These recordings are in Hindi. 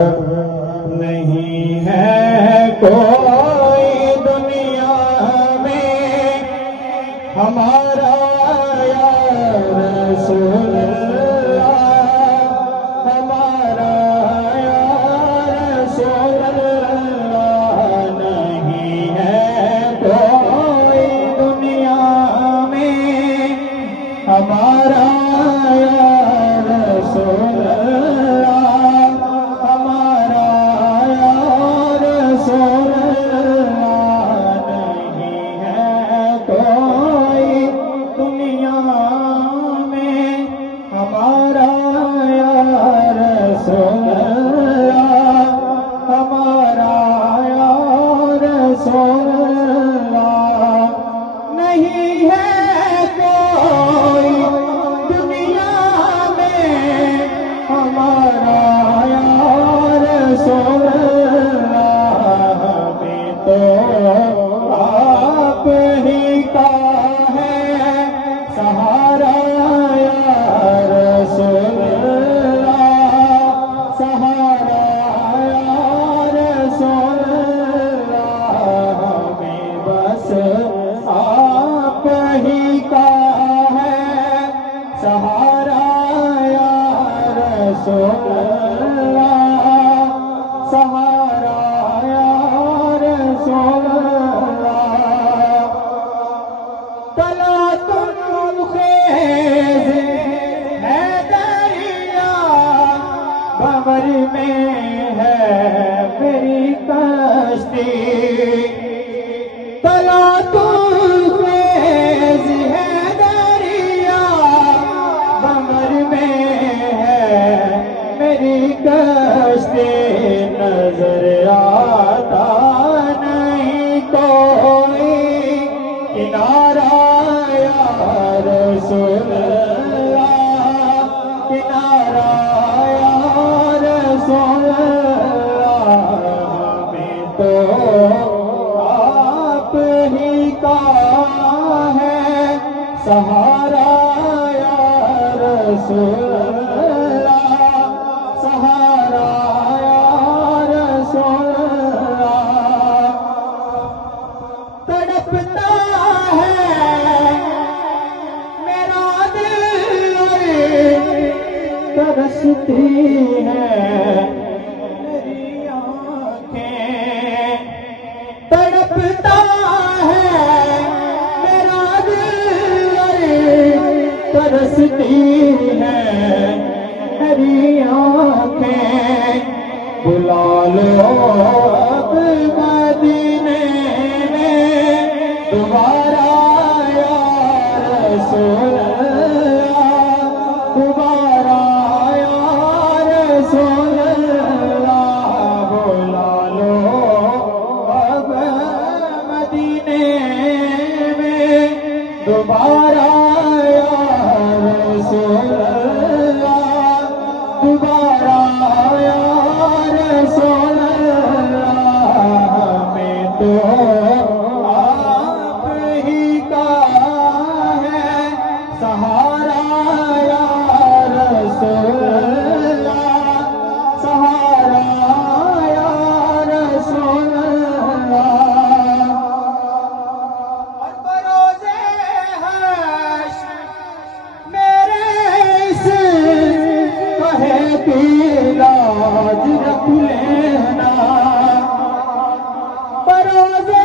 नहीं है कोई दुनिया में हमारा या रसूल अल्लाह, हमारा या रसूल अल्लाह। नहीं है कोई दुनिया में हमारा या रसूल भंवर में है मेरी कश्ती, तला तेज है दरिया, भंवर में है मेरी कश्ती। नजर आता नहीं कोई किनारा या रसूल अल्लाह, किनारा हमें तो आप ही का है सहारा या रसूल अल्लाह, सहारा या रसूल अल्लाह। तड़पता है मेरा दिल, तरसती है मेरी आँखें, तड़पता है मेरा दिल, तरसती है मेरी आँखें। बुला लो अब मदीने में दोबारा या रसूल अल्लाह, दोबारा दोबारा या रसूल अल्लाह, दोबारा या रसूल अल्लाह। हमें तो आप ही का है सहारा या रसूल अल्लाह, सहारा या रसूल अल्लाह। लाज रख लेना बरोज़े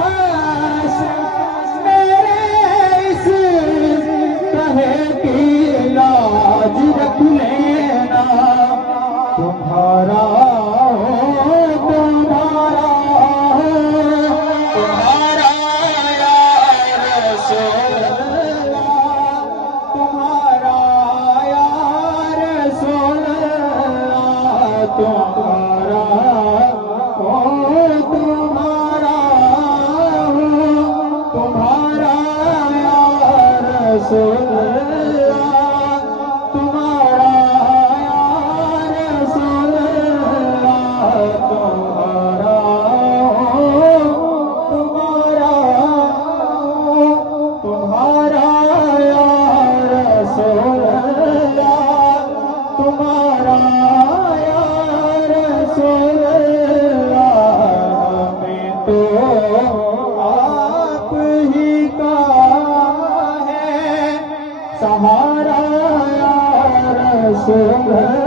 हश्र मेरे इस कहे की लाज रख लेना। तुम्हारा हो तुम्हारा हो तुम्हारा या रसूल अल्लाह, तुम्हारा या रसूल तुम्हारा हो तुम्हारा हो तुम्हारा या रसूल अल्लाह, तुम्हारा या रसूल अल्लाह। तुम्हारा हो तुम्हारा हो तुम्हारा या रसूल अल्लाह, तुम्हारा रसूल अल्लाह, हमें तो आप ही का है सहारा या रसूल